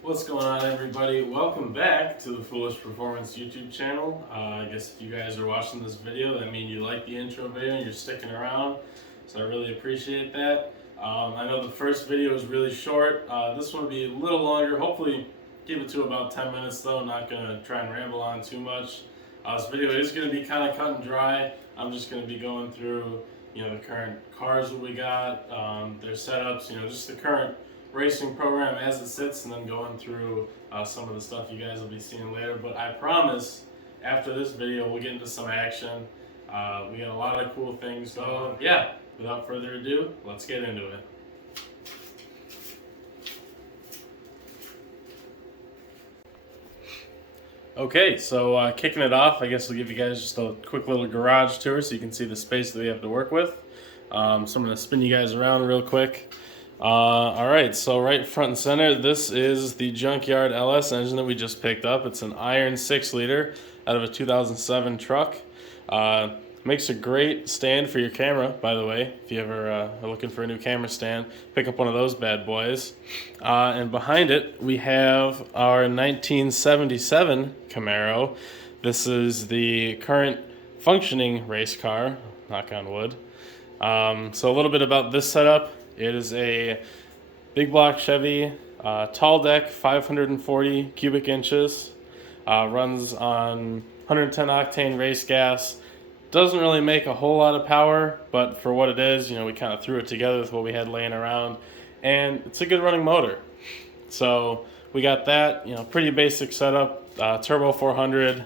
What's going on, everybody? Welcome back to the Foolish Performance YouTube channel. I guess if you guys are watching this video, that means you like the intro video and you're sticking around, so I really appreciate that. I know the first video was really short. This one will be a little longer. Hopefully keep it to about 10 minutes though. Not going to try and ramble on too much. This video is going to be kind of cut and dry. I'm just going to be going through the current cars that we got, their setups, just the current racing program as it sits, and then going through some of the stuff you guys will be seeing later. But I promise after this video we'll get into some action. We got a lot of cool things, so yeah, without further ado, let's get into it. Okay, so kicking it off, I guess I'll give you guys just a quick little garage tour so you can see the space that we have to work with. So I'm going to spin you guys around real quick. Alright, so right front and center, this is the Junkyard LS engine that we just picked up. It's an iron 6-liter out of a 2007 truck. Makes a great stand for your camera, by the way. If you ever are looking for a new camera stand, pick up one of those bad boys. And behind it, we have our 1977 Camaro. This is the current functioning race car, knock on wood. So a little bit about this setup. It is a big block Chevy, tall deck, 540 cubic inches, runs on 110 octane race gas. Doesn't really make a whole lot of power, but for what it is, we kind of threw it together with what we had laying around, and it's a good running motor. So we got that, pretty basic setup, turbo 400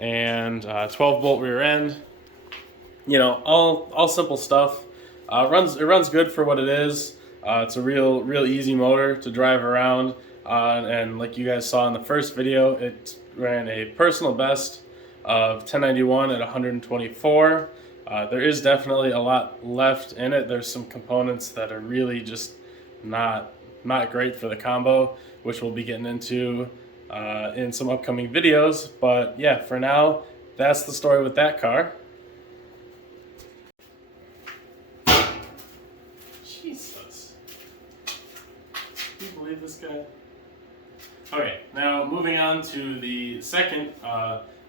and 12-bolt rear end. All simple stuff. It runs good for what it is. It's a real easy motor to drive around, and like you guys saw in the first video, it ran a personal best of 1091 at 124. There is definitely a lot left in it. There's some components that are really just not great for the combo, which we'll be getting into in some upcoming videos. But yeah, for now, that's the story with that car. Jesus. Can you believe this guy? Okay, now moving on to the second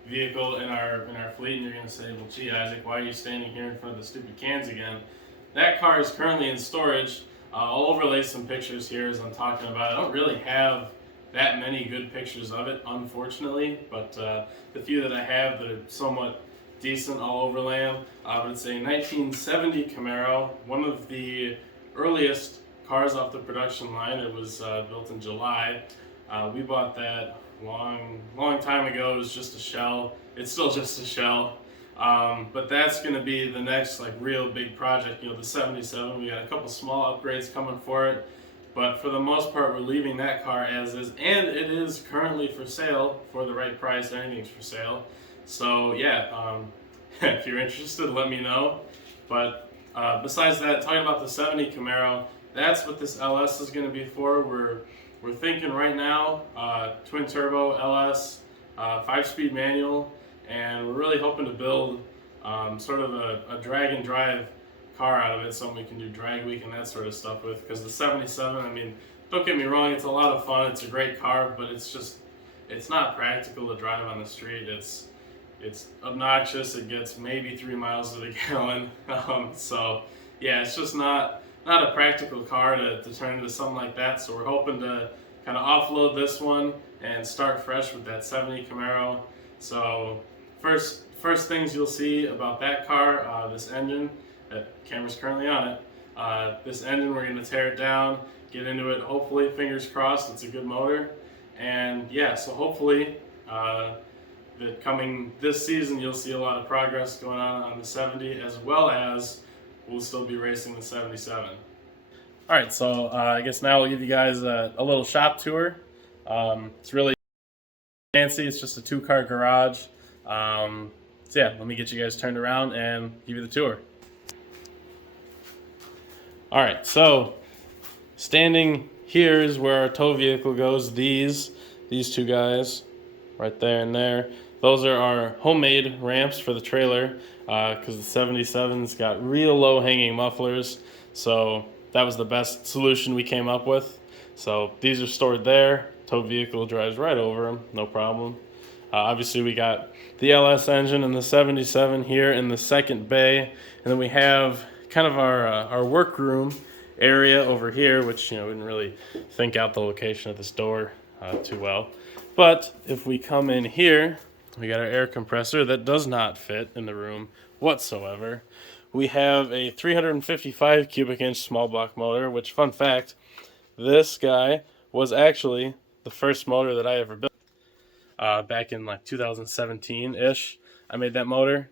vehicle in our fleet, and you're going to say, well, gee, Isaac, why are you standing here in front of the stupid cans again? That car is currently in storage. I'll overlay some pictures here as I'm talking about it. I don't really have that many good pictures of it, unfortunately, but the few that I have that are somewhat decent, I'll overlay them. But it's a 1970 Camaro, one of the earliest cars off the production line. It was built in July. We bought that long time ago. It was just a shell. It's still just a shell, but that's going to be the next real big project. The 77. We got a couple small upgrades coming for it, but for the most part, we're leaving that car as is, and it is currently for sale for the right price. Anything's for sale. So yeah, if you're interested, let me know. But besides that, talking about the 70 Camaro, that's what this LS is going to be for. We're thinking right now, twin turbo LS, 5-speed manual, and we're really hoping to build sort of a drag and drive car out of it, something we can do drag week and that sort of stuff with. Because the 77, I mean, don't get me wrong, it's a lot of fun, it's a great car, but it's not practical to drive on the street. It's obnoxious. It gets maybe 3 miles to the gallon. So yeah, it's just not a practical car to turn into something like that. So we're hoping to kind of offload this one and start fresh with that 70 Camaro. So first things you'll see about that car, this engine, that camera's currently on it. This engine, we're going to tear it down, get into it. Hopefully, fingers crossed, it's a good motor. And yeah, so hopefully that coming this season, you'll see a lot of progress going on the 70, as well as we'll still be racing the 77. All right, so I guess now we'll give you guys a little shop tour. It's really fancy. It's just a 2-car garage. So yeah, let me get you guys turned around and give you the tour. All right, so standing here is where our tow vehicle goes. These two guys right there and there. Those are our homemade ramps for the trailer because the 77's got real low hanging mufflers. So that was the best solution we came up with. So these are stored there. Tow vehicle drives right over them, no problem. Obviously, we got the LS engine and the 77 here in the second bay, and then we have kind of our workroom area over here, which we didn't really think out the location of this door too well. But if we come in here, we got our air compressor that does not fit in the room whatsoever. We have a 355 cubic inch small block motor, which, fun fact, this guy was actually the first motor that I ever built. Back in like 2017-ish, I made that motor.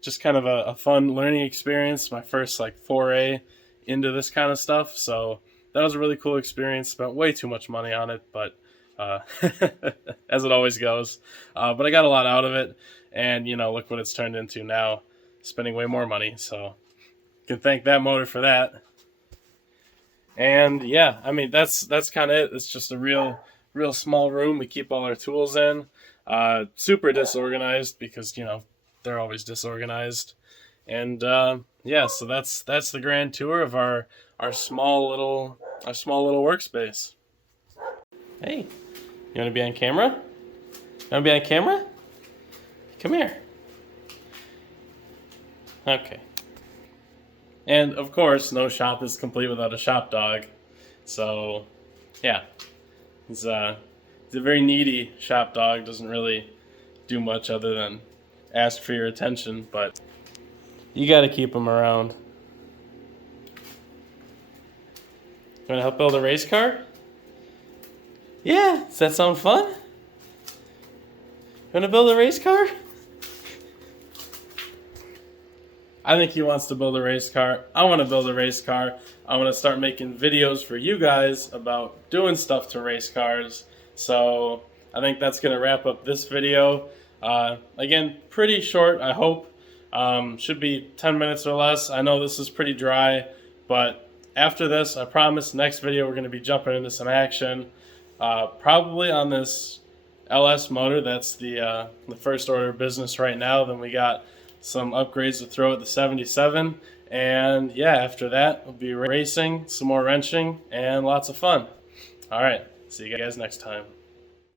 Just kind of a fun learning experience, my first like foray into this kind of stuff. So that was a really cool experience. Spent way too much money on it, but as it always goes. But I got a lot out of it, and look what it's turned into now, spending way more money. So can thank that motor for that. And yeah, I mean that's kind of it. It's just a real small room. We keep all our tools in. Super disorganized because they're always disorganized. And yeah, so that's the grand tour of our small little workspace. Hey, you want to be on camera? You want to be on camera? Come here. Okay. And of course, no shop is complete without a shop dog. So yeah, he's a very needy shop dog. Doesn't really do much other than ask for your attention, but you got to keep him around. You want to help build a race car? Yeah, does that sound fun? You want to build a race car? I think he wants to build a race car. I want to build a race car. I want to start making videos for you guys about doing stuff to race cars. So I think that's going to wrap up this video. Again, pretty short, I hope. Should be 10 minutes or less. I know this is pretty dry, but after this, I promise, next video we're going to be jumping into some action. Probably on this LS motor. That's the first order of business right now. Then we got some upgrades to throw at the 77. And yeah, after that, we'll be racing, some more wrenching, and lots of fun. All right, see you guys next time.